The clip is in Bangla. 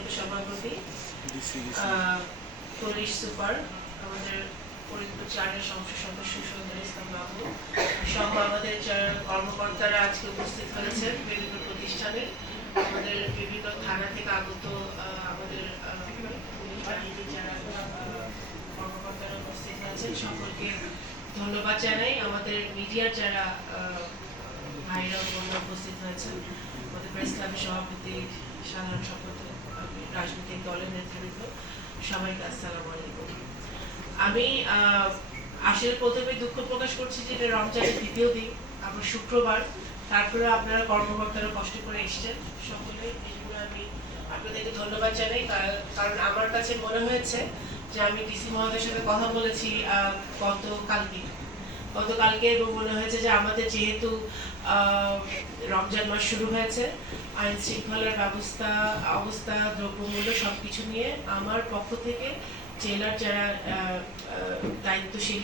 সম্মানিত সভাপতি, পুলিশ সুপার, আমাদের ফরিদপুর 4-এর সংসদ সদস্য সুন্দর ইসলাম বাবু সহ আমাদের যারা কর্মকর্তারা আজকে উপস্থিত হয়েছেন বিভিন্ন প্রতিষ্ঠানে, আমাদের বিভিন্ন থানা থেকে আগত আমাদের পুলিশ বাহিনীর যারা কর্মকর্তারা উপস্থিত হয়েছেন সকলকে ধন্যবাদ জানাই। আমাদের মিডিয়ার যারা ভাইরা বোনরা উপস্থিত হয়েছেন, আমাদের প্রেস ক্লাবের সভাপতি, সাধারণ সম্পাদক, রাজনৈতিক দলের নেতৃবৃন্দ, সবাইকে আসসালামু আলাইকুম। আমি আসলে প্রথমে দুঃখ প্রকাশ করছি যে এটা রমজানের দ্বিতীয় দিন, আবার শুক্রবার, তারপরে আপনারা কর্মকর্তারা কষ্ট করে এসছেন সকলে, এই জন্য আমি আপনাদেরকে ধন্যবাদ জানাই। কারণ আমার কাছে মনে হয়েছে যে আমি ডিসি মহোদয়ের সাথে কথা বলেছি গতকালকে এবং মনে হয়েছে যে আমাদের যেহেতু রমজান মাস শুরু হয়েছে, আইন শৃঙ্খলার অবস্থা, দ্রব্যমূল্য সবকিছু নিয়ে আমার পক্ষ থেকে জেলার যারা দায়িত্বশীল